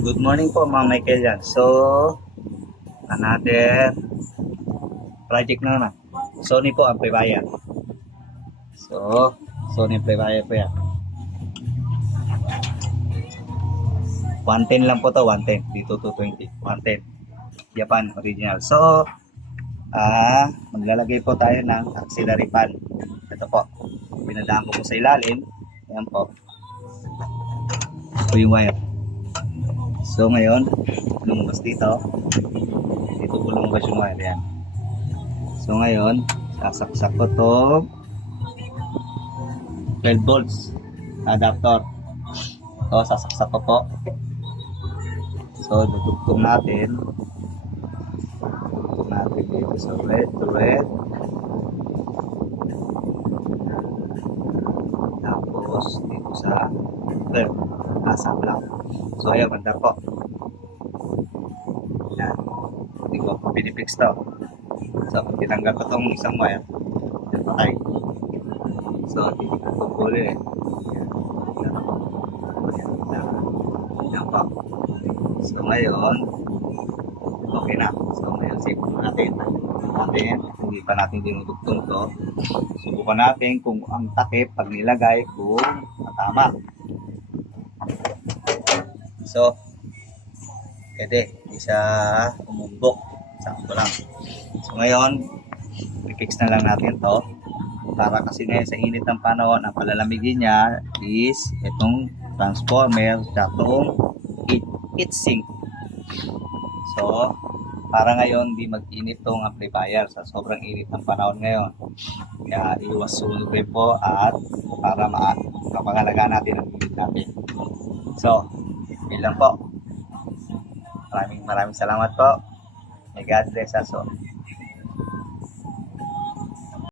Good morning po mga Michael yan. So, another project na naman. Sony po amplifier. So, Sony amplifier po yan. 110 lang po to, 110. Dito 220. 110. Japan original. So, maglalagay po tayo ng auxiliary fan. Ito po. Pinadaan ko po sa ilalim. Ayan po. Ito yung wire. So ngayon, lumabas dito po lumabas yung wire yan. So ngayon, sasaksak ko to 12 volts adapter. So sasaksak ko po. So dudugtong natin dito sa red to red. Tapos dito sa red. Asap lang. So ayan, banda po. Yan. Hindi ko po pinipix to. So tinanggal ko tong isang wire. Yan, patay. So titignan ko po ulit. Yan po. Yan po. So ngayon, okay na. So ngayon, save natin. Hindi pa natin dinudugtong to. Subukan natin kung ang takip pag nilagay kung matama. So, pwede, hindi siya umumbok. Sakto lang. So, ngayon, i-fix na lang natin to. Para kasi ngayon sa init ng panahon, ang palalamigin niya is itong transformer at itong heatsink. So, para ngayon, di mag-init tong amplifier sa sobrang init ng panahon ngayon. Kaya, iwas sunugin po at para makapangalagaan natin ang init natin. So, bilang po. Maraming salamat po. May God bless us all.